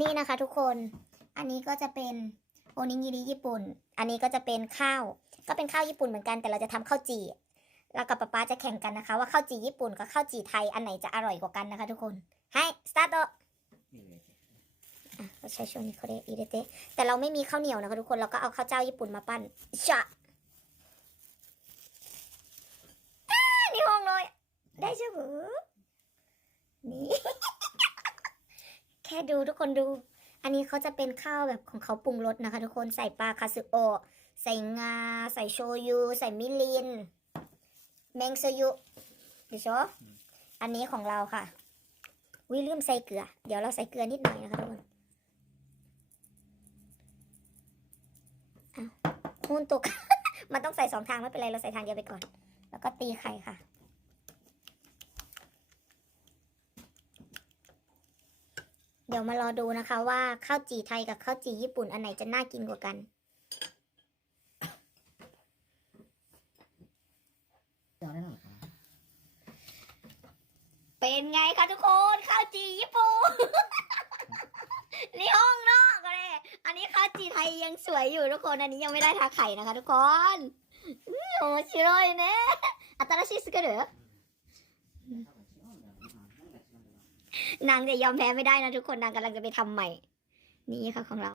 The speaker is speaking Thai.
นี่นะคะทุกคน อันนี้ก็จะเป็นโอนิงิริญี่ปุ่น อันนี้ก็จะเป็นข้าว ก็เป็นข้าวญี่ปุ่นเหมือนกัน แต่เราจะทำข้าวจี่แล้วกับป๊าป๊าจะแข่งกันนะคะ ว่าข้าวจี่ญี่ปุ่นกับข้าวจี่ไทยอันไหนจะอร่อยกว่ากันนะคะ ทุกคน ให้สตาร์ทอะเราใช้ช่วงนี้เขาเรียกอีเดเตแต่เราไม่มีข้าวเหนียวนะคะทุกคน เราก็เอาข้าวเจ้าญี่ปุ่นมาปั้นชะอ้านี่ห้องเลย ได้ใช่ไหมนี่ แค่ดูทุกคนดู อันนี้เขาจะเป็นข้าวแบบของเขาปรุงรสนะคะ ทุกคนใส่ปลาคาสึโอะใส่งา ใส่โชยุ ใส่มิรินเมงซยุดิชออันนี้ของเราค่ะวิลืมใส่เกลือ เดี๋ยวเราใส่เกลือนิดหน่อยนะคะทุกคนอ้าวหุ้นตก มันต้องใส่สองทางไม่เป็นไร เราใส่ทางเดียวไปก่อน แล้วก็ตีไข่ค่ะ เดี๋ยวมารอดูนะคะว่าข้าวจี่ไทยกับข้าวจี่ญี่ปุ่นอันไหนจะน่ากินกว่ากัน เป็นไงคะทุกคนข้าวจีญี่ปุ่น นี่ห้องนอกเลย อันนี้ข้าวจีไทยยังสวยอยู่ทุกคน อันนี้ยังไม่ได้ทาไข่นะคะทุกคนโอ้ชิโร่ยเนะอัตราชิสกเหรอ นางจะยอมแพ้ไม่ได้นะทุกคนนางกำลังจะไปทำใหม่ นี่ค่ะของเรา